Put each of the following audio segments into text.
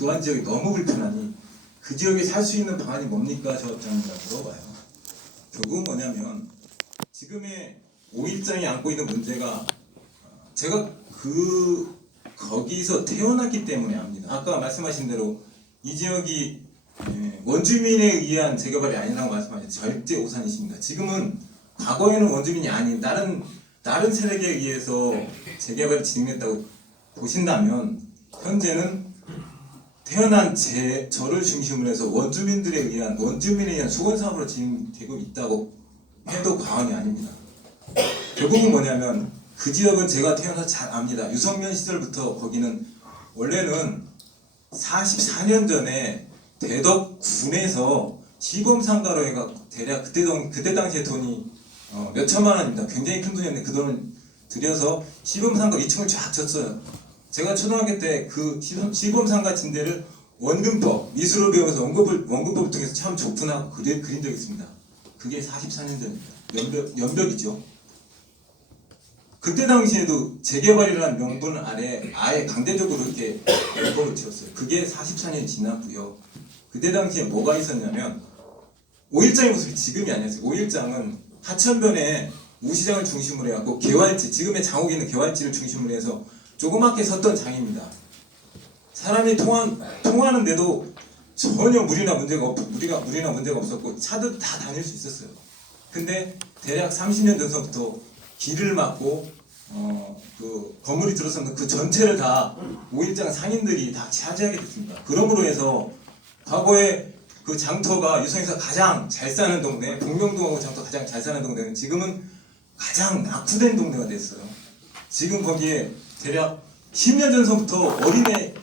또한 지역이 너무 불편하니 그 지역에 살 수 있는 방안이 뭡니까? 조합장님이라고 물어봐요. 결국은 뭐냐면 지금의 5.1장이 안고 있는 문제가 제가 거기서 태어났기 때문에 압니다. 아까 말씀하신 대로 이 지역이 원주민에 의한 재개발이 아니라고 말씀하셨죠. 절대 오산이십니다. 지금은 과거에는 원주민이 아닌 다른 세력에 의해서 재개발이 진행됐다고 보신다면 현재는 태어난 저를 중심으로 해서 원주민에 의한 수건사업으로 진행되고 있다고 해도 과언이 아닙니다. 결국은 뭐냐면 그 지역은 제가 태어나서 잘 압니다. 유성면 시절부터 거기는 원래는 44년 전에 대덕군에서 시범상가로 해가 대략 그때 당시에 돈이 몇 천만 원입니다. 굉장히 큰 돈이었는데 그 돈을 들여서 시범상가 2층을 쫙 쳤어요. 제가 초등학교 때 그 시범상가 진대를 원근법, 미술을 배워서 원근법을 통해서 참 좋구나 그린 적이 있습니다. 그게 44년 전입니다. 연벽이죠. 그때 당시에도 재개발이라는 명분 아래 아예 강제적으로 이렇게 원법을 지었어요. 그게 44년이 지났고요. 그때 당시에 뭐가 있었냐면 5.1장의 모습이 지금이 아니었어요. 5.1장은 하천변에 우시장을 중심으로 해갖고 개활지, 지금의 장옥에 있는 개활지를 중심으로 해서 조그맣게 섰던 장입니다. 사람이 통하는데도 전혀 무리나 문제가 없었고 차도 다 다닐 수 있었어요. 근데 대략 30년 전서부터 길을 막고 그 건물이 들어서는 그 전체를 다 5.1장 상인들이 다 차지하게 됐습니다. 그러므로 해서 과거에 그 장터가 유성에서 가장 잘 사는 동네, 동명동하고 장터 가장 잘 사는 동네는 지금은 가장 낙후된 동네가 됐어요. 지금 거기에 대략 10년 전서부터 어린애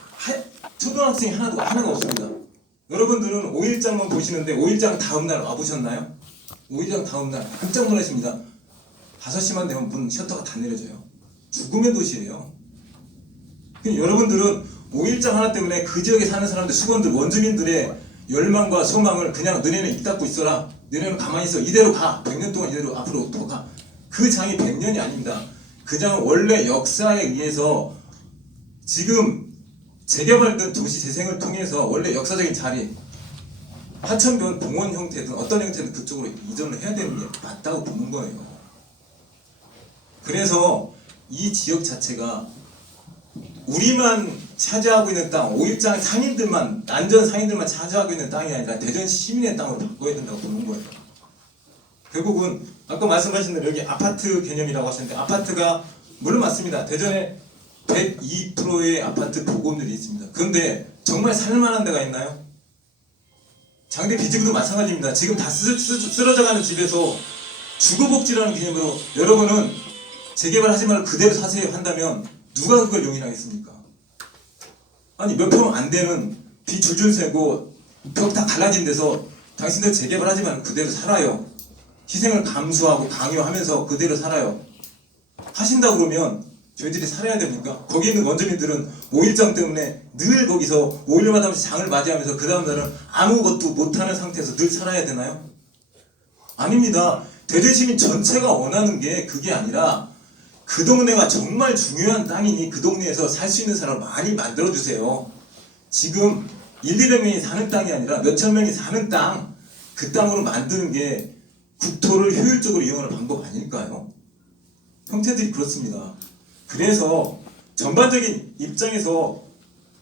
초등학생이 하나가 없습니다. 여러분들은 5.1장만 보시는데 5.1장 다음날 와보셨나요? 5.1장 다음날 깜짝 놀라십니다. 5시만 되면 문 셔터가 다 내려져요. 죽음의 도시예요. 여러분들은 5.1장 하나 때문에 그 지역에 사는 사람들, 수건들, 원주민들의 열망과 소망을 그냥 너네는 입 닫고 있어라, 너네는 가만히 있어, 이대로 가, 100년 동안 이대로 앞으로 더 가. 그 장이 100년이 아닙니다. 그 장은 원래 역사에 의해서 지금 재개발된 도시 재생을 통해서 원래 역사적인 자리, 하천변 공원 형태든 어떤 형태든 그쪽으로 이전을 해야 되는 게 맞다고 보는 거예요. 그래서 이 지역 자체가 우리만 차지하고 있는 땅, 5.1장 상인들만, 난전 상인들만 차지하고 있는 땅이 아니라 대전 시민의 땅으로 바꿔야 된다고 보는 거예요. 결국은 아까 말씀하신 대로 여기 아파트 개념이라고 하셨는데, 아파트가 물론 맞습니다. 대전에 102%의 아파트 보급률이 있습니다. 그런데 정말 살만한 데가 있나요? 장대 비지구도 마찬가지입니다. 지금 다 쓰러져가는 집에서 주거복지라는 개념으로 여러분은 재개발하지 말고 그대로 사세요 한다면 누가 그걸 용인하겠습니까? 아니 몇 평 안 되는 비 줄줄 새고 벽 다 갈라진 데서 당신들 재개발하지 말고 그대로 살아요. 희생을 감수하고 강요하면서 그대로 살아요. 하신다 그러면 저희들이 살아야 됩니까? 거기 있는 원주민들은 5.1장 때문에 늘 거기서 5.1마다 한 번씩 장을 맞이하면서 그 다음 날은 아무것도 못하는 상태에서 늘 살아야 되나요? 아닙니다. 대전시민 전체가 원하는 게 그게 아니라 그 동네가 정말 중요한 땅이니 그 동네에서 살 수 있는 사람을 많이 만들어주세요. 지금 1,200명이 사는 땅이 아니라 몇천 명이 사는 땅, 그 땅으로 만드는 게 국토를 효율적으로 이용하는 방법 아닐까요? 형태들이 그렇습니다. 그래서 전반적인 입장에서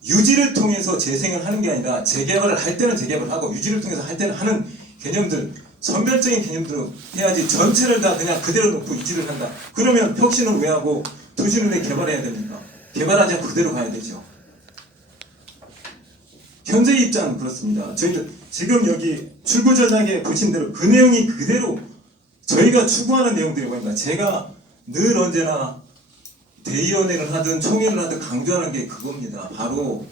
유지를 통해서 재생을 하는 게 아니라 재개발을 할 때는 재개발을 하고 유지를 통해서 할 때는 하는 개념들, 선별적인 개념들을 해야지 전체를 다 그냥 그대로 놓고 유지를 한다. 그러면 혁신은 왜 하고 도시는 왜 개발해야 됩니까? 개발하지 않고 그대로 가야 되죠. 현재 입장은 그렇습니다. 저희들 지금 여기 출구 전략에 보신 대로 그 내용이 그대로 저희가 추구하는 내용들이 뭐입니까? 제가 늘 언제나 대의원회를 하든 총회를 하든 강조하는 게 그겁니다. 바로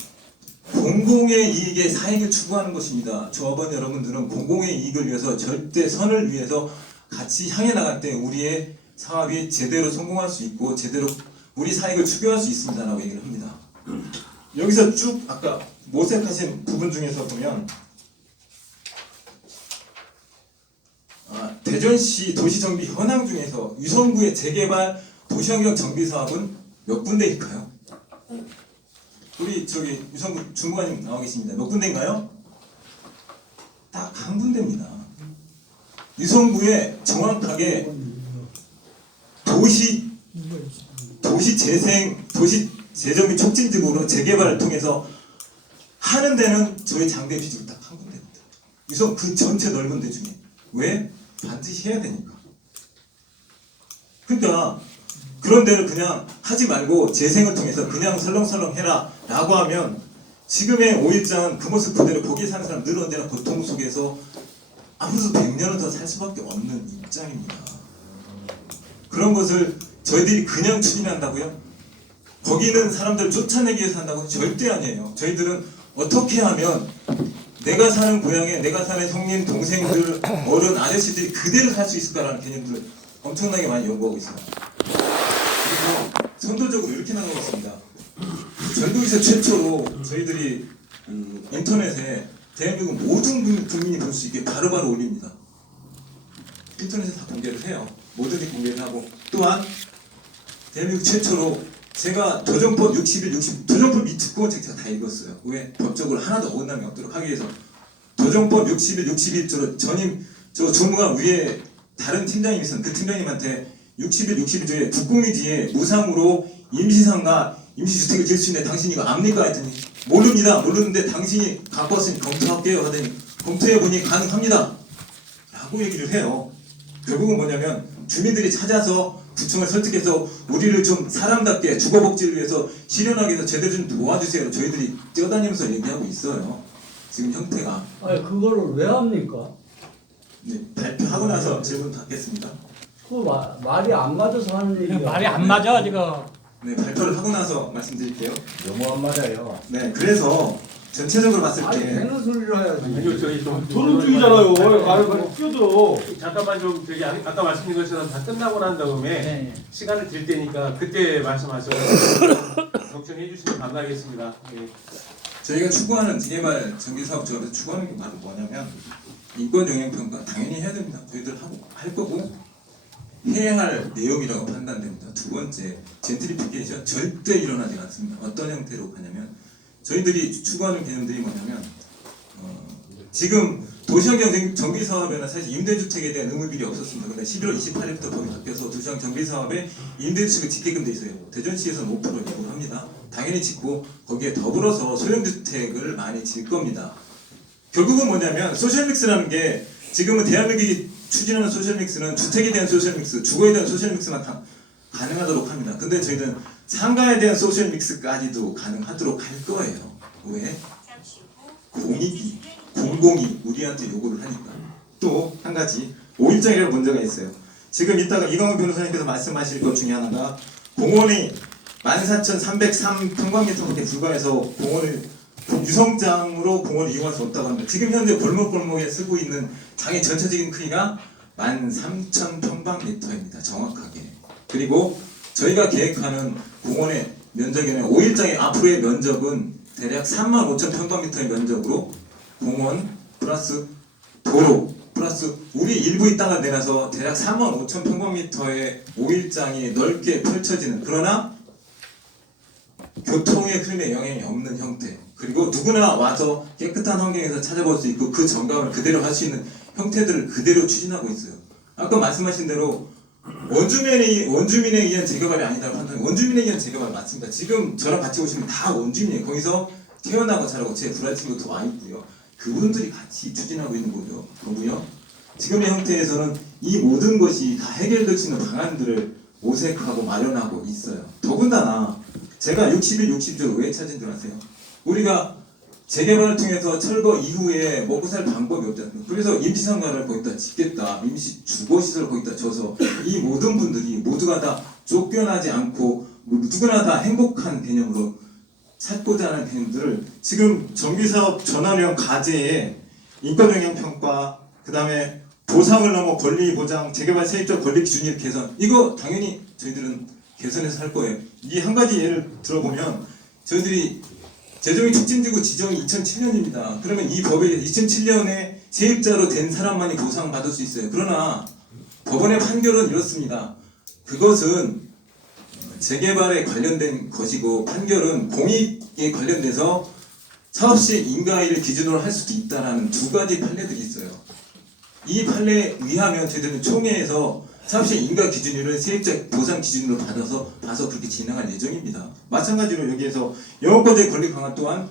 공공의 이익에 사익을 추구하는 것입니다. 조합원 여러분들은 공공의 이익을 위해서 절대 선을 위해서 같이 향해 나갈 때 우리의 사업이 제대로 성공할 수 있고 제대로 우리 사익을 추구할 수 있습니다라고 얘기를 합니다. 여기서 쭉 아까 모색하신 부분 중에서 보면 대전시 도시정비 현황 중에서 유성구의 재개발 도시환경 정비 사업은 몇 군데일까요? 우리 저기 유성구 주무관님 나와 계십니다. 몇 군데인가요? 딱 한 군데입니다. 유성구에 정확하게 도시 재정 및 촉진직으로 재개발을 통해서 하는 데는 저희 장대 비지구 딱 한 군데입니다. 유성 그 전체 넓은 데 중에 왜? 반드시 해야 되니까. 그러니까 그런 데를 그냥 하지 말고 재생을 통해서 그냥 설렁설렁 해라 라고 하면 지금의 5일장은 그 모습 그대로 거기에 사는 사람 늘 언제나 고통 속에서 앞으로도 100년은 더 살 수밖에 없는 입장입니다. 그런 것을 저희들이 그냥 추진한다고요? 거기 있는 사람들 쫓아내기 위해서 한다고? 절대 아니에요. 저희들은 어떻게 하면 내가 사는 고향에 내가 사는 형님, 동생들, 어른, 아저씨들이 그대로 살 수 있을까라는 개념들을 엄청나게 많이 연구하고 있어요. 그리고 선도적으로 이렇게 나가고 있습니다. 전국에서 최초로 저희들이 인터넷에 대한민국 모든 국민이 볼 수 있게 바로바로 올립니다. 인터넷에 다 공개를 해요. 모두들이 공개를 하고 또한 대한민국 최초로 제가 도정법 61, 60 도정법 이 특공책 제가 다 읽었어요. 왜? 법적으로 하나도 어긋남이 없도록 하기 위해서 도정법 61, 61조로 전임 저 조무관 위에 다른 팀장님이 있었는데 그 팀장님한테 61, 61조에 국공유지에 무상으로 임시상가 임시주택을 지을 수 있는데 당신이 이거 압니까? 했더니 모릅니다. 모르는데 당신이 갖고 왔으니 검토할게요 하더니 검토해보니 가능합니다 라고 얘기를 해요. 결국은 뭐냐면 주민들이 찾아서 구청을 설득해서 우리를 좀 사람답게 주거복지를 위해서 실현하기 위해서 제대로 좀 도와주세요. 저희들이 뛰어다니면서 얘기하고 있어요. 지금 형태가. 아니 그거를 왜 합니까? 네, 발표하고 나서 질문 받겠습니다. 그 말이 안 맞아서 하는 얘기야. 말이 안 맞아 지금. 네, 발표를 하고 나서 말씀드릴게요. 너무 안 맞아요. 네, 그래서 전체적으로 봤을 아니 때 되는 소리를 해야지. 이거 저기 좀 토론중이잖아요. 말을 끼어들어. 잠깐만 좀 저기 아까 말씀드린 것처럼 다 끝나고 난 다음에 네. 시간을 드릴 테니까 그때 말씀하셔서 경청해 주시면 감사하겠습니다. 예. 저희가 추구하는 재개발 정비사업 조합에서 추구하는 게 바로 뭐냐면 인권 영향 평가 당연히 해야 됩니다. 저희들 할 거고 해야 할 내용이라고 판단됩니다. 두 번째, 젠트리피케이션 절대 일어나지 않습니다. 어떤 형태로 가냐면 저희들이 추구하는 개념들이 뭐냐면 지금 도시환경 정비사업에는 사실 임대주택에 대한 의무비리 없었습니다. 근데 11월 28일부터 법이 바뀌어서 도시환경 정비사업에 임대주택을 짓게끔 돼 있어요. 대전시에서는 5% 예고를 합니다. 당연히 짓고 거기에 더불어서 소형주택을 많이 질 겁니다. 결국은 뭐냐면 소셜믹스라는 게 지금은 대한민국이 추진하는 소셜믹스는 주택에 대한 소셜믹스, 주거에 대한 소셜믹스만 가능하도록 합니다. 근데 저희는 상가에 대한 소셜믹스까지도 가능하도록 할 거예요. 왜? 공공이 우리한테 요구를 하니까. 또 한 가지 5일장이라는 문제가 있어요. 지금 이따가 이광훈 변호사님께서 말씀하실 것 중에 하나가 공원이 14,303평방미터밖에 불과해서 공원을 유성장으로 공원을 이용할 수 없다고 합니다. 지금 현재 골목골목에 쓰고 있는 장의 전체적인 크기가 13,000평방미터입니다. 정확하게. 그리고 저희가 계획하는 공원의 면적에는 5일장의 앞으로의 면적은 대략 35,000평방미터의 면적으로 공원 플러스 도로 플러스 우리 일부의 땅을 내놔서 대략 45,000평방미터의 5일장이 넓게 펼쳐지는, 그러나 교통의 흐름에 영향이 없는 형태, 그리고 누구나 와서 깨끗한 환경에서 찾아볼 수 있고 그 정감을 그대로 할 수 있는 형태들을 그대로 추진하고 있어요. 아까 말씀하신 대로 원주민에 의한 재개발이 아니다라고 판단해요. 원주민에 의한 재개발 맞습니다. 지금 저랑 같이 오시면 다 원주민이에요. 거기서 태어나고 자라고 제 불알 친구도 와 있고요. 그분들이 같이 추진하고 있는 거고요. 지금의 형태에서는 이 모든 것이 다 해결될 수 있는 방안들을 모색하고 마련하고 있어요. 더군다나 제가 61, 60조를 왜 찾은 줄 아세요? 우리가 재개발을 통해서 철거 이후에 먹고 살 방법이 없지 않습니까? 그래서 임시상가를 거기다 짓겠다, 임시 주거시설을 거기다 줘서 이 모든 분들이 모두가 다 쫓겨나지 않고 누구나 다 행복한 개념으로 찾고자 하는 개념들을 지금 정비사업 전환형 과제에 인권영향평가, 그 다음에 보상을 넘어 권리보장, 재개발 세입자 권리 기준일 개선, 이거 당연히 저희들은 개선해서 할 거예요. 이 한 가지 예를 들어보면 저희들이 재정의 촉진지구 지정이 2007년입니다. 그러면 이 법에 2007년에 세입자로 된 사람만이 보상받을 수 있어요. 그러나 법원의 판결은 이렇습니다. 그것은 재개발에 관련된 것이고 판결은 공익에 관련돼서 사업시 인가를 기준으로 할 수도 있다라는 두 가지 판례들이 있어요. 이 판례에 의하면 저희들은 총회에서 사업시 인가 기준율을 세입자 보상 기준으로 봐서 그렇게 진행할 예정입니다. 마찬가지로 여기에서 영업권자의 권리 강화 또한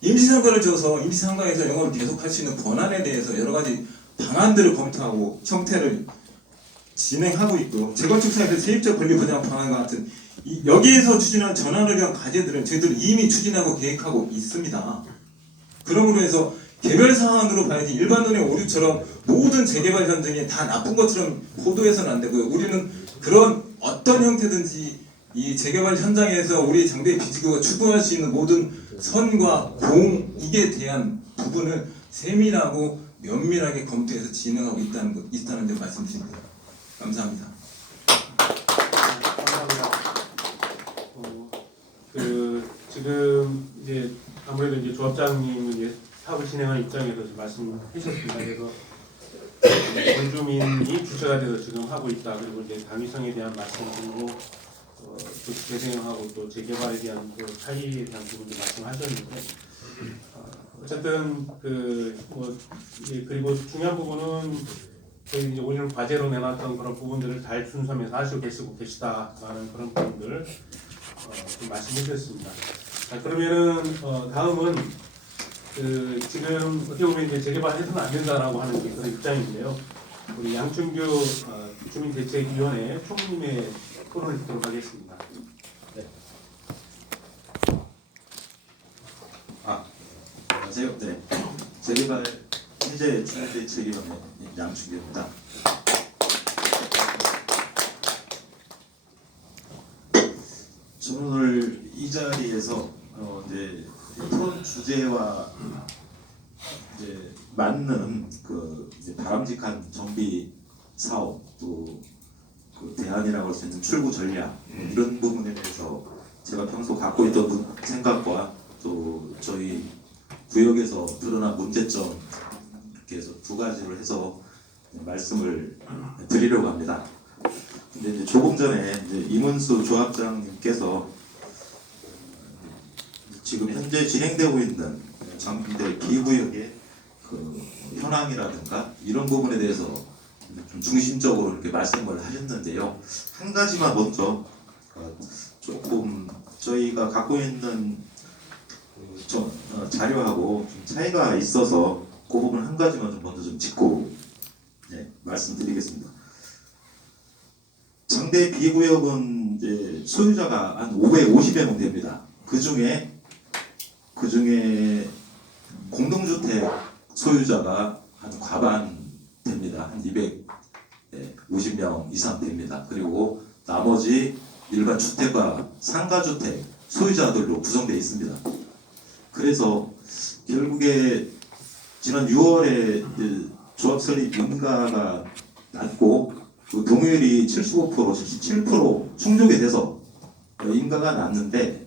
임시상가를 줘서 임시상가에서 영업을 계속할 수 있는 권한에 대해서 여러 가지 방안들을 검토하고 형태를 진행하고 있고 재건축 사업의 세입자 권리 보장 방안과 같은 여기에서 추진한 전환을 위한 과제들은 저희들은 이미 추진하고 계획하고 있습니다. 그러므로 해서 개별 사안으로 봐야지 일반론의 오류처럼 모든 재개발 현장에 다 나쁜 것처럼 호도해서는 안 되고요. 우리는 그런 어떤 형태든지 이 재개발 현장에서 우리 장대 비지구가 추구할 수 있는 모든 선과 공익에 대한 부분을 세밀하고 면밀하게 검토해서 진행하고 있다는 점 말씀드립니다. 감사합니다. 감사합니다. 지금 이제 아무래도 이제 조합장님은 이제 사업을 진행하는 입장에서 지금 말씀하셨습니다. 그래서 원주민이 주체가 돼서 지금 하고 있다. 그리고 이제 당위성에 대한 말씀을 드리고 도시 재생하고 또 재개발에 대한 또 차이에 대한 부분도 말씀하셨는데 어쨌든 그리고 중요한 부분은 저희 이제 오늘 과제로 내놨던 그런 부분들을 잘 순서면서 하시고 계시다라는 그런 부분들 좀 말씀해 주셨습니다. 자, 그러면은 다음은 지금 어떻게 보면 이제 재개발해서는 안 된다라고 하는 그런 입장인데요. 우리 양춘규 주민대책위원회 총님의 토론을 듣도록 하겠습니다. 안녕하세요. 네. 재개발 현재 주민대책위원회 양춘규입니다. 저는 오늘 이 자리에서 이제 토론 주제와 이제 맞는 이제 바람직한 정비 사업 또 대안이라고 할 수 있는 출구 전략 이런 부분에 대해서 제가 평소 갖고 있던 생각과 또 저희 구역에서 드러난 문제점 이렇게 해서 두 가지를 해서 말씀을 드리려고 합니다. 근데 이제 조금 전에 이제 이문수 조합장님께서 지금 현재 진행되고 있는 장비대 B구역의 현황이라든가 이런 부분에 대해서 좀 중심적으로 이렇게 말씀을 하셨는데요. 한 가지만 먼저 조금 저희가 갖고 있는 자료하고 좀 차이가 있어서 그 부분 한 가지만 좀 먼저 좀 짚고 말씀드리겠습니다. 장대 B구역은 이제 소유자가 한 550여 명 됩니다. 그 중에 공동주택 소유자가 한 과반 됩니다. 한 250명 이상 됩니다. 그리고 나머지 일반 주택과 상가주택 소유자들로 구성되어 있습니다. 그래서 결국에 지난 6월에 조합 설립 인가가 났고 그 동의율이 75%, 77% 충족이 돼서 인가가 났는데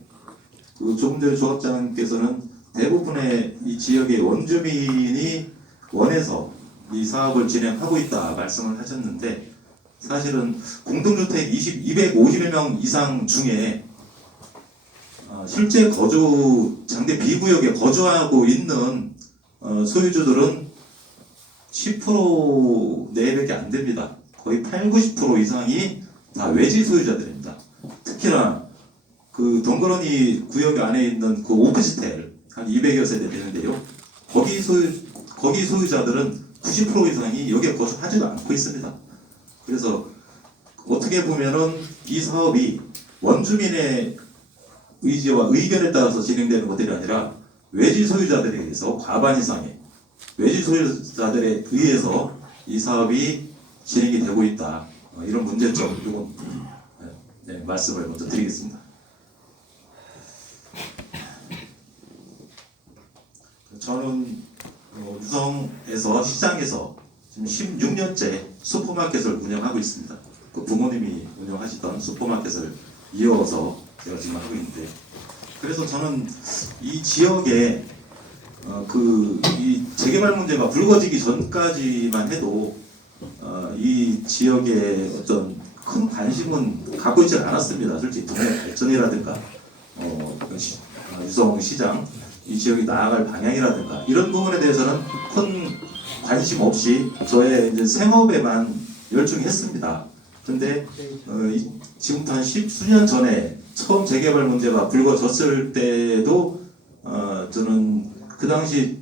조금 전에 조합장님께서는 대부분의 이 지역의 원주민이 원해서 이 사업을 진행하고 있다 말씀을 하셨는데 사실은 공동주택 250명 이상 중에 실제 장대 B구역에 거주하고 있는 소유주들은 10% 내외밖에 안 됩니다. 거의 80-90% 이상이 다 외지 소유자들입니다. 특히나 덩그러니 구역 안에 있는 오피스텔 한 200여 세대 되는데요. 거기 소유자들은 90% 이상이 여기에 거주하지도 않고 있습니다. 그래서 어떻게 보면은 이 사업이 원주민의 의지와 의견에 따라서 진행되는 것들이 아니라 외지 소유자들에 의해서 과반 이상의 외지 소유자들에 의해서 이 사업이 진행이 되고 있다. 이런 문제점 조금 말씀을 먼저 드리겠습니다. 저는 유성에서 시장에서 지금 16년째 슈퍼마켓을 운영하고 있습니다. 부모님이 운영하시던 슈퍼마켓을 이어서 제가 지금 하고 있는데, 그래서 저는 이 지역에 이 재개발 문제가 불거지기 전까지만 해도 이 지역의 어떤 큰 관심은 갖고 있지 않았습니다. 솔직히 동네 발전이라든가 유성 시장 이 지역이 나아갈 방향이라든가 이런 부분에 대해서는 큰 관심 없이 저의 이제 생업에만 열중했습니다. 근데 지금부터 한 10수년 전에 처음 재개발 문제가 불거졌을 때도 저는 그 당시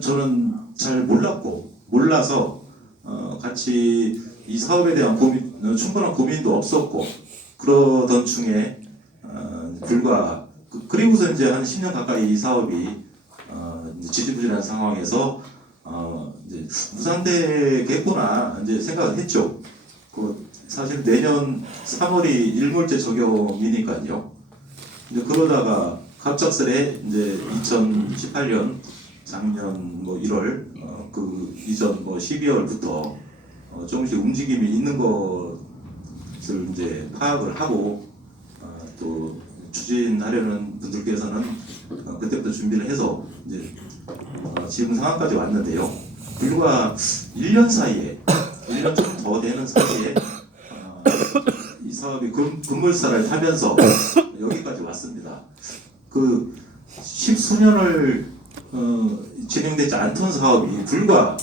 저는 잘 몰라서 같이 이 사업에 대한 충분한 고민도 없었고 그러던 중에 그리고서 이제 한 10년 가까이 이 사업이 지지부진한 상황에서 이제 무산되겠구나 이제 생각을 했죠. 사실 내년 3월이 일몰제 적용이니까요. 이제 그러다가 갑작스레 이제 2018년 작년 1월 그 이전 12월부터 조금씩 움직임이 있는 것을 이제 파악을 하고 또 추진하려는 분들께서는 그때부터 준비를 해서 이제 지금 상황까지 왔는데요. 불과 1년 사이에 1년 좀 더 되는 사이에 이 사업이 급물살을 타면서 여기까지 왔습니다. 그 10수년을 진행되지 않던 사업이 불과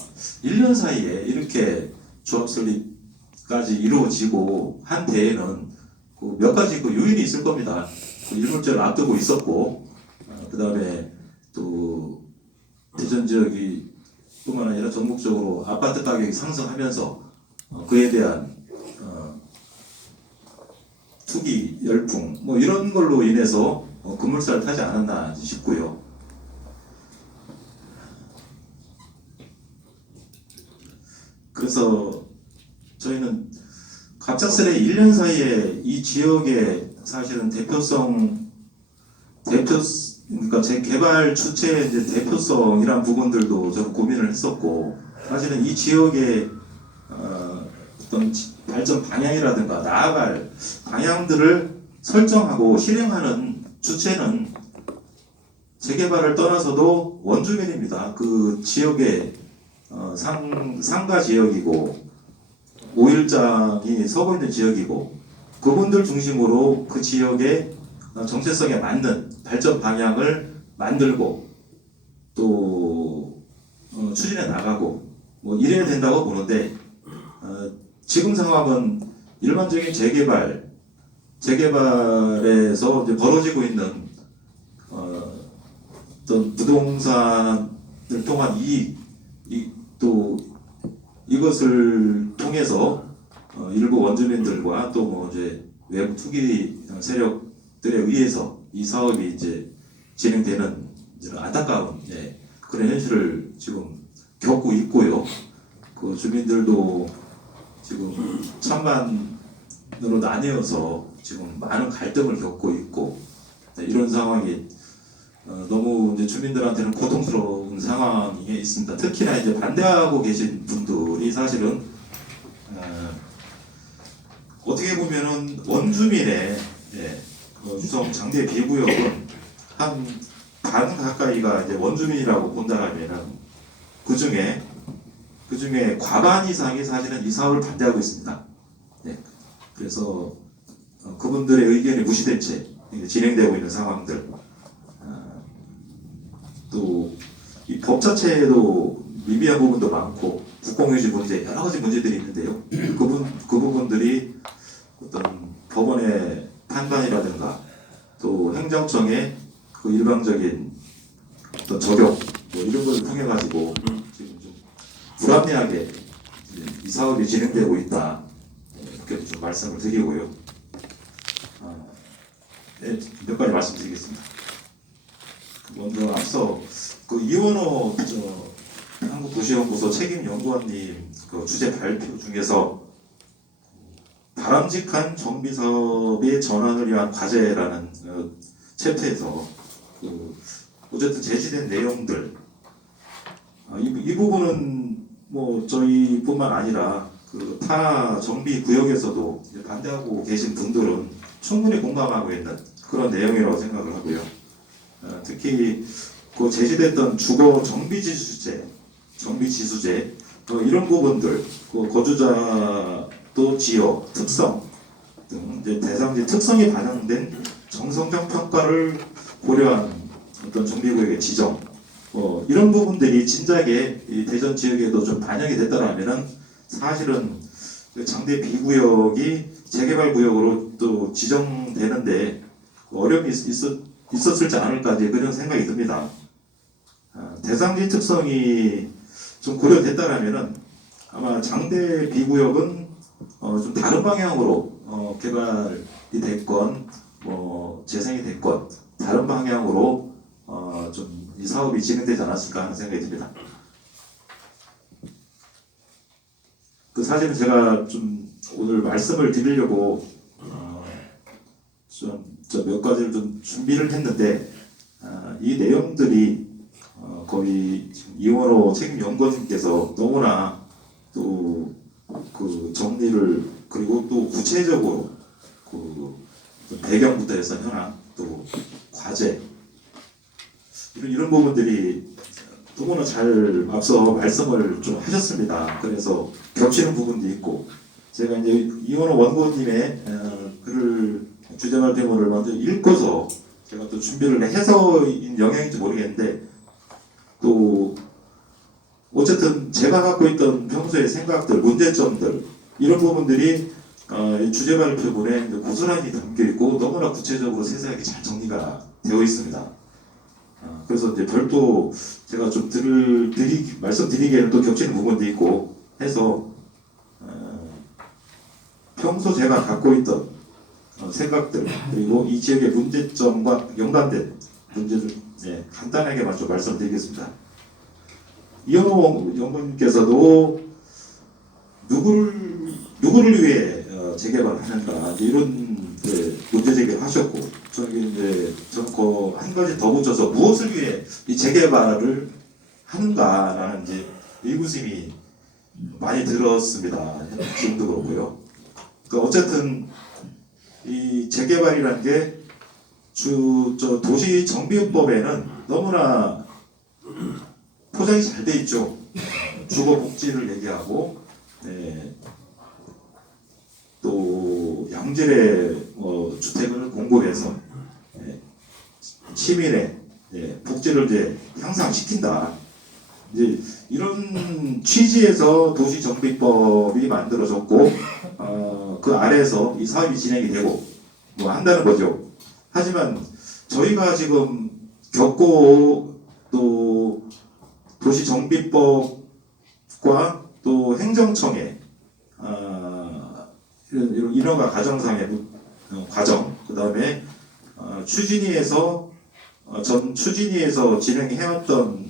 1년 사이에 이렇게 조합 설립까지 이루어지고 한 데에는 몇 가지 요인이 있을 겁니다. 일몰제를 앞두고 있었고, 그 다음에 또 대전 지역이 뿐만 아니라 전국적으로 아파트 가격이 상승하면서 그에 대한 투기 열풍 이런 걸로 인해서 급물살을 타지 않았나 싶고요. 그래서 저희는 갑작스레 1년 사이에 이 지역의 사실은 그러니까 제 개발 주체의 이제 대표성이란 부분들도 저는 고민을 했었고, 사실은 이 지역의 어떤 발전 방향이라든가 나아갈 방향들을 설정하고 실행하는 주체는 재개발을 떠나서도 원주민입니다. 그 지역의 상가 지역이고 5일장이 서고 있는 지역이고 그분들 중심으로 그 지역의 정체성에 맞는 발전 방향을 만들고 또 추진해 나가고 이래야 된다고 보는데 지금 상황은 일반적인 재개발에서 이제 벌어지고 있는 어떤 부동산을 통한 또 이것을 통해서 일부 원주민들과 또 이제 외부 투기 세력들에 의해서 이 사업이 이제 진행되는 안타까운 그런 현실을 지금 겪고 있고요. 그 주민들도 지금 찬반으로 나뉘어서 지금 많은 갈등을 겪고 있고 이런 상황이 너무 이제 주민들한테는 고통스러운 상황에 있습니다. 특히나 이제 반대하고 계신 분들이 사실은 어떻게 보면은 원주민의 유성 장대 비구역은 한 반 가까이가 이제 원주민이라고 본다라면은 그 중에 과반 이상이 사실은 이 사업을 반대하고 있습니다. 그래서 그분들의 의견이 무시된 채 진행되고 있는 상황들. 또 이 법 자체에도 미비한 부분도 많고 국공유지 문제 여러 가지 문제들이 있는데요. 그 부분들이 어떤 법원의 판단이라든가 또 행정청의 그 일방적인 어떤 적용 이런 것을 통해 가지고 지금 좀 불합리하게 이 사업이 진행되고 있다 이렇게 좀 말씀을 드리고요. 몇 가지 말씀드리겠습니다. 먼저 앞서 그 이원호 한국도시연구소 책임연구원님 그 주제 발표 중에서 바람직한 정비사업의 전환을 위한 과제라는 챕터에서 어쨌든 제시된 내용들 이 부분은 저희뿐만 아니라 그 타 정비 구역에서도 반대하고 계신 분들은 충분히 공감하고 있는 그런 내용이라고 생각을 하고요. 특히 그 제시됐던 주거 정비 지수제 이런 부분들 그 거주자도 또 지역 특성 등 이제 대상지 특성이 반영된 정성적 평가를 고려한 어떤 정비구역의 지정 이런 부분들이 진작에 이 대전 지역에도 좀 반영이 됐다라면은 사실은 그 장대 B구역이 재개발 구역으로 또 지정되는데 어려움이 있었을지 않을까 이제 그런 생각이 듭니다. 대상지 특성이 좀 고려됐다라면은 아마 장대 B구역은 좀 다른 방향으로 개발이 됐건 재생이 됐건 다른 방향으로 좀 이 사업이 진행되지 않았을까 하는 생각이 듭니다. 그 사실은 제가 좀 오늘 말씀을 드리려고 좀 몇 가지를 좀 준비를 했는데 이 내용들이 거의 지금 이원호 책임연구원님께서 너무나 또 그 정리를 그리고 또 구체적으로 그 배경부터 해서 현황 또 과제 이런 부분들이 너무나 잘 앞서 말씀을 좀 하셨습니다. 그래서 겹치는 부분도 있고 제가 이제 이원호 원고님의 글을 주제 발표문을 먼저 읽고서 제가 또 준비를 해서인 영향인지 모르겠는데 또 어쨌든 제가 갖고 있던 평소의 생각들, 문제점들 이런 부분들이 이 주제 발표문에 고스란히 담겨 있고 너무나 구체적으로 세세하게 잘 정리가 되어 있습니다. 그래서 이제 별도 제가 좀 말씀드리기에는 또 겹치는 부분도 있고 해서 평소 제가 갖고 있던 생각들 그리고 이 지역의 문제점과 연관된 문제를 간단하게만 좀 말씀드리겠습니다. 이현호 연구님께서도 누구를 위해 재개발하는가 이런 문제 제기를 하셨고 저는 그 한 가지 더 붙여서 무엇을 위해 이 재개발을 하는가라는 이제 의구심이 많이 들었습니다. 지금도 그렇고요. 그러니까 어쨌든 이 재개발이라는 게 도시 정비법에는 너무나 포장이 잘 돼 있죠. 주거 복지를 얘기하고 또 양질의 주택을 공급해서 시민의 복지를 이제 향상시킨다. 이제 이런 취지에서 도시정비법이 만들어졌고 그 아래에서 이 사업이 진행이 되고 한다는 거죠. 하지만 저희가 지금 겪고 또 도시정비법과 또 행정청의 이런 인허가 과정상의 과정, 그 다음에 전 추진위에서 진행해왔던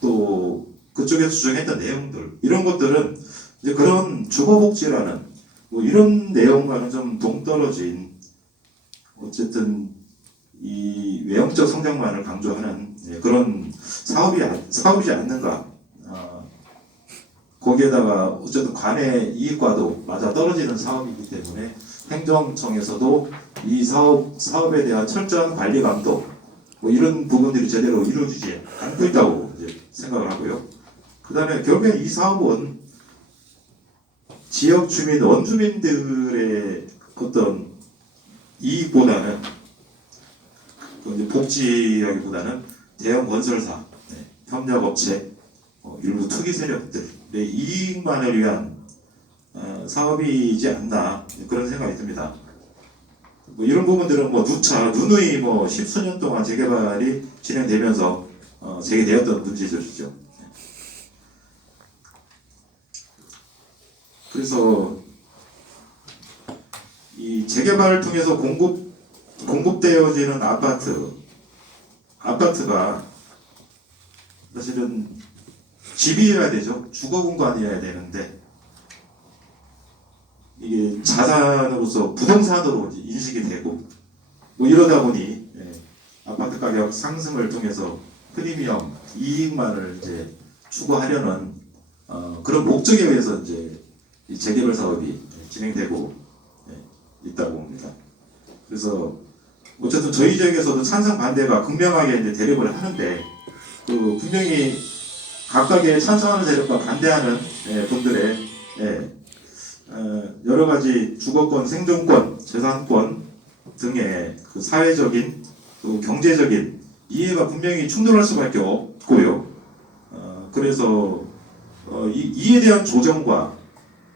또 그쪽에서 주장했던 내용들 이런 것들은 이제 그런 주거복지라는 이런 내용과는 좀 동떨어진 어쨌든 이 외형적 성장만을 강조하는 그런 사업이지 않는가. 거기에다가 어쨌든 관의 이익과도 맞아 떨어지는 사업이기 때문에 행정청에서도 이 사업에 대한 철저한 관리 감독 이런 부분들이 제대로 이루어지지 않고 있다고 이제 생각을 하고요. 그 다음에 결국엔 이 사업은 지역 주민, 원주민들의 어떤 이익보다는 이제 복지라기보다는 대형 건설사, 협력업체, 일부 투기 세력들의 이익만을 위한 사업이지 않나 그런 생각이 듭니다. 이런 부분들은 누누이 십수년 동안 재개발이 진행되면서 제기되었던 문제들이죠. 그래서 이 재개발을 통해서 공급되어지는 아파트가 사실은 집이어야 되죠. 주거 공간이어야 되는데 이게 자산으로서 부동산으로 인식이 되고 이러다 보니 아파트 가격 상승을 통해서 프리미엄 이익만을 이제 추구하려는 그런 목적에 의해서 이제 이 재개발 사업이 진행되고 있다고 봅니다. 그래서 어쨌든 저희 지역에서도 찬성 반대가 극명하게 이제 대립을 하는데 분명히 각각의 찬성하는 세력과 반대하는 분들의 여러 가지 주거권, 생존권, 재산권 등의 그 사회적인 또 경제적인 이해가 분명히 충돌할 수밖에 없고요. 그래서 이에 대한 조정과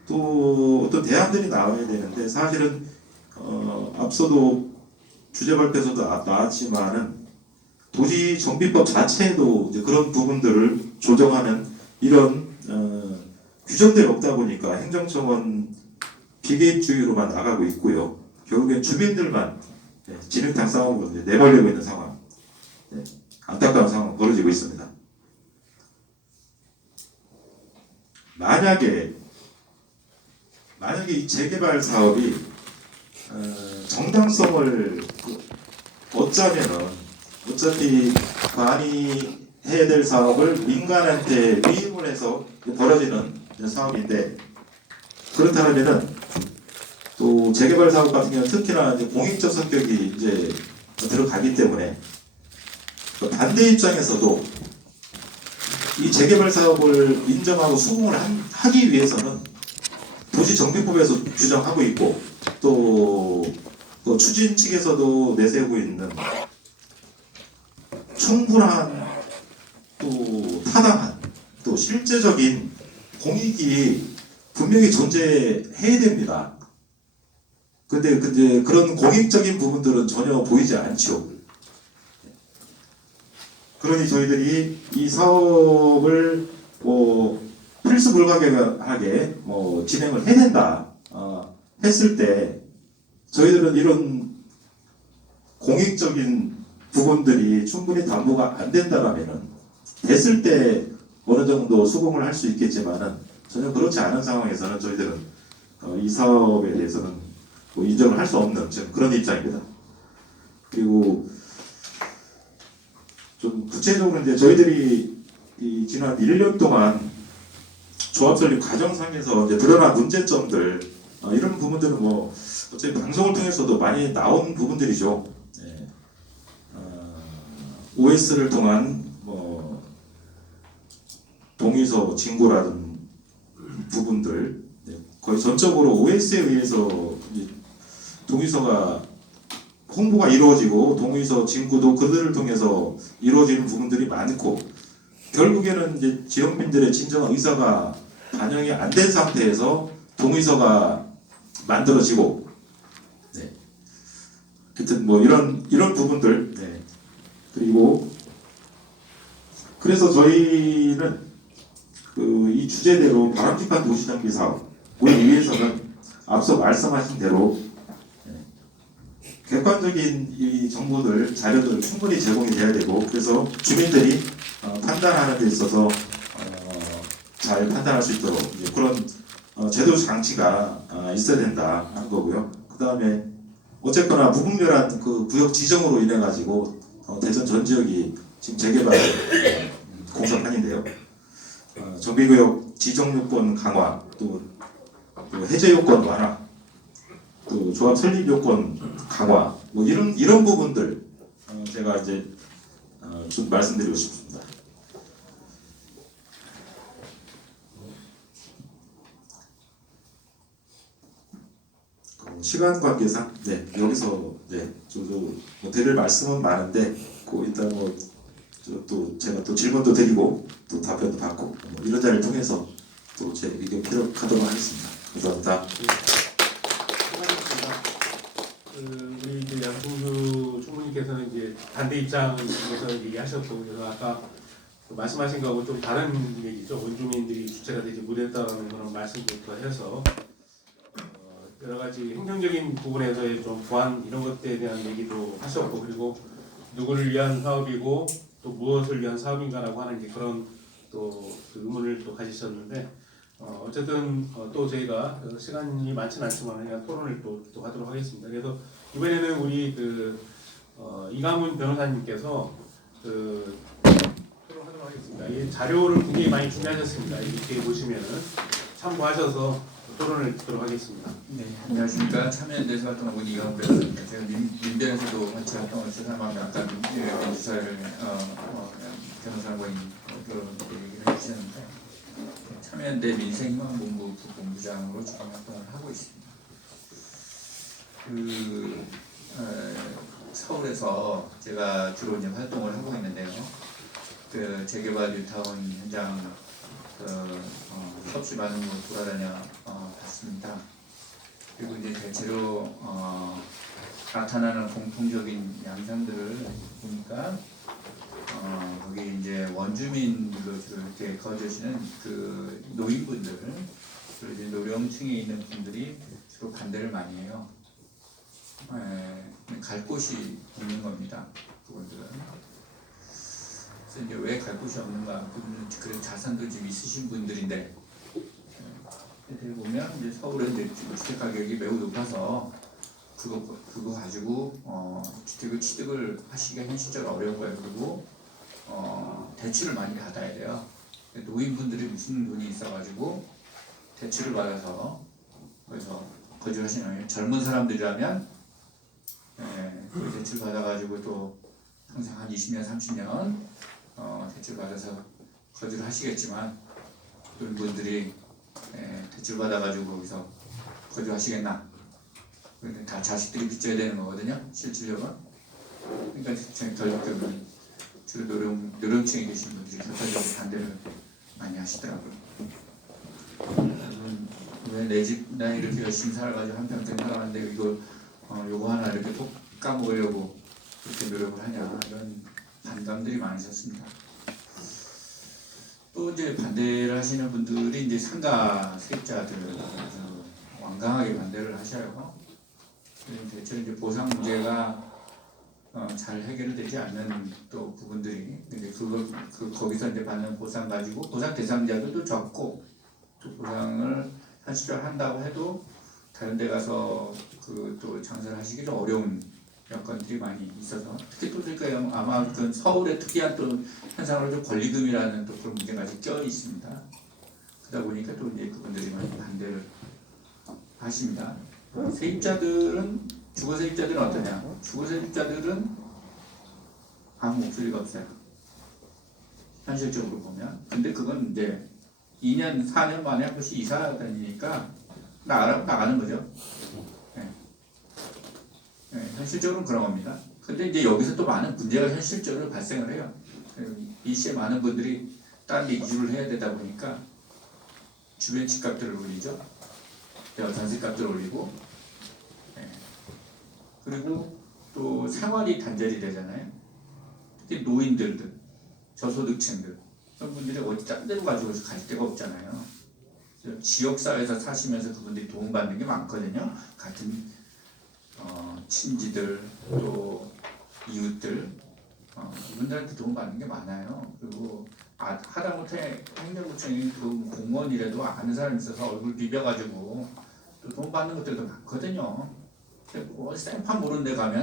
또 어떤 대안들이 나와야 되는데 사실은 앞서도 주제 발표에서도 나왔지만은 도시정비법 자체에도 이제 그런 부분들을 조정하는 이런 규정들이 없다 보니까 행정청은 비개입주의로만 나가고 있고요. 결국엔 주민들만 진흙탕 싸움으로 이제 내몰리고 있는 상황, 안타까운 상황 벌어지고 있습니다. 만약에 이 재개발 사업이 정당성을 얻자면은 어차피 관이 해야 될 사업을 민간한테 위임을 해서 벌어지는 사업인데 그렇다면은 또 재개발 사업 같은 경우는 특히나 이제 공익적 성격이 이제 들어가기 때문에 반대 입장에서도 이 재개발 사업을 인정하고 수긍을 하기 위해서는 도시정비법에서 규정하고 있고 또 추진 측에서도 내세우고 있는 충분한 또 타당한 또 실제적인 공익이 분명히 존재해야 됩니다. 근데 그런 공익적인 부분들은 전혀 보이지 않죠. 그러니 저희들이 이 사업을 필수 불가하게 진행을 해야 된다 했을 때 저희들은 이런 공익적인 부분들이 충분히 담보가 안 된다라면은 됐을 때 어느 정도 수긍을 할 수 있겠지만은 전혀 그렇지 않은 상황에서는 저희들은 이 사업에 대해서는 인정을 할 수 없는 지금 그런 입장입니다. 그리고 좀 구체적으로 이제 저희들이 이 지난 1년 동안 조합 설립 과정상에서 이제 드러난 문제점들 이런 부분들은 어차피 방송을 통해서도 많이 나온 부분들이죠. OS를 통한 동의서 진구라는 부분들 거의 전적으로 OS에 의해서 동의서가 홍보가 이루어지고 동의서 진구도 그들을 통해서 이루어지는 부분들이 많고 결국에는 이제 지역민들의 진정한 의사가 반영이 안 된 상태에서 동의서가 만들어지고 하여튼 이런 부분들 그리고 그래서 저희는 이 주제대로 바람직한 도시정비 사업을 위해서는 앞서 말씀하신 대로 객관적인 이 정보들, 자료들 충분히 제공이 돼야 되고 그래서 주민들이 판단하는 데 있어서 잘 판단할 수 있도록 그런 제도 장치가 있어야 된다 하는 거고요. 그 다음에 어쨌거나 무분별한 그 구역 지정으로 인해 가지고 대전 전 지역이 지금 재개발 공사판인데요. 정비구역 지정 요건 강화, 또 해제 요건 완화, 또 조합 설립 요건 강화, 이런 부분들 제가 이제 좀 말씀드리고 싶습니다. 시간 관계상 여기서 저도 드릴 말씀은 많은데 일단 또 제가 또 질문도 드리고 또 답변도 받고 이런 자리를 통해서 또 제 의견 피력하도록 하겠습니다. 감사합니다. 우리 이제 양승수 총무님께서는 이제 반대 입장에서 얘기하셨고 그래서 아까 말씀하신 거하고 좀 다른 얘기죠. 원주민들이 주체가 되지 못했다라는 그런 말씀부터 해서 여러 가지 행정적인 부분에서의 좀 보완 이런 것들에 대한 얘기도 하셨고 그리고 누구를 위한 사업이고 또 무엇을 위한 사업인가라고 하는 그런 또 의문을 또 가지셨는데 어쨌든 또 저희가 시간이 많지는 않지만 그냥 토론을 또 하도록 하겠습니다. 그래서 이번에는 우리 이가문 변호사님께서 토론하도록 하겠습니다. 이 자료를 굉장히 많이 준비하셨습니다. 이렇게 보시면은 참고하셔서 토론을 듣도록 하겠습니다. 네, 안녕하십니까. 참여연대에서 활동하고 있는 이가문 변호사입니다. 제가 민변에서도 같이 활동을 세상하면 아까 민주사를 변호사하고 있는 그런 얘기를 해주셨는데 참여연대 민생희망본부 부본부장 원장으로 지금 활동을 하고 있습니다. 서울에서 제가 주로 이제 활동을 하고 있는데요. 그 재개발 뉴타운 현장 수없이 많은 곳 돌아다녀 봤습니다. 그리고 이제 대체로 나타나는 공통적인 양상들을 보니까 거기 이제 원주민들로 주로 이렇게 거주하시는 그 노인분들, 그리고 이제 노령층에 있는 분들이 주로 반대를 많이 해요. 갈 곳이 없는 겁니다. 그분들은. 그래서 이제 왜 갈 곳이 없는가? 그분은 그래 자산도 좀 있으신 분들인데, 어떻게 보면 이제 서울의 이제 주택 가격이 매우 높아서 그거 가지고 주택을 취득을 하시기가 현실적으로 어려운 거예요. 그리고 대출을 많이 받아야 돼요. 노인분들이 무슨 돈이 있어가지고 대출을 받아서 그래서 거주하시는 거예요. 젊은 사람들이라면 그 대출 받아가지고 또 평생 한 20년, 30년 대출 받아서 거주를 하시겠지만 그런 분들이 대출 받아가지고 거기서 거주하시겠나? 그런데 다 자식들이 빚져야 되는 거거든요. 실질적으로. 그러니까 결국은 주로 노령층에 계신 분들이 결과적으로 반대를 많이 하시더라고요. 왜 내 집 나 이렇게 열심히 살아가지고 한평생 살아왔는데 이거 요거 하나 이렇게 톡 까먹으려고 그렇게 노력을 하냐 이런 반감들이 많으셨습니다. 또 이제 반대를 하시는 분들이 이제 상가 세입자들 아주 완강하게 반대를 하셔요. 대체로 이제 보상 문제가 잘 해결되지 않는 또 부분들이 이제 거기서 이제 받는 보상 가지고 보상 대상자들도 적고 또 보상을 현실적으로 한다고 해도 다른 데 가서 또 장사를 하시기 좀 어려운 여건들이 많이 있어서 특히 또 그러니까 아마 그 서울의 특이한 또 현상으로 좀 권리금이라는 또 그런 문제가 아직 껴 있습니다. 그러다 보니까 또 이제 그분들이 많이 반대를 하십니다. 세입자들은 주거 세입자들은 어떠냐? 주거 세입자들은 아무 목소리가 없어요. 현실적으로 보면. 근데 그건 이제 2년, 4년 만에 한 번씩 이사 다니니까 나가는 거죠. 현실적으로는 그런 겁니다. 근데 이제 여기서 또 많은 문제가 현실적으로 발생을 해요. 이 시에 많은 분들이 다른 데 이주를 해야 되다 보니까 주변 집값들을 올리죠. 전세값들을 올리고 그리고 또 생활이 단절이 되잖아요. 특히 노인들들, 저소득층들 그런 분들이 어디 딴 데로 가지고 갈 데가 없잖아요. 지역사회에서 사시면서 그분들이 도움받는 게 많거든요. 같은 친지들 또 이웃들 이분들한테 도움받는 게 많아요. 그리고 하다못해 행정구청이 그 공무원이라도 아는 사람이 있어서 얼굴 비벼가지고 또 도움받는 것들도 많거든요. 생판 모르는 데 가면